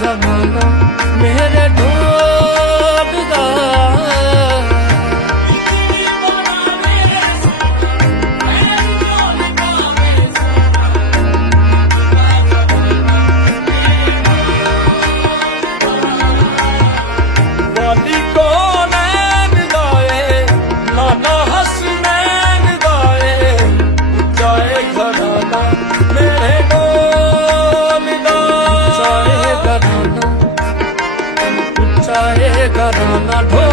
ਜ਼ਮਾਨਾ ਮੇਰੇ ਢੋਲਦਾ ਵਾਲੀ साए करुणा ढो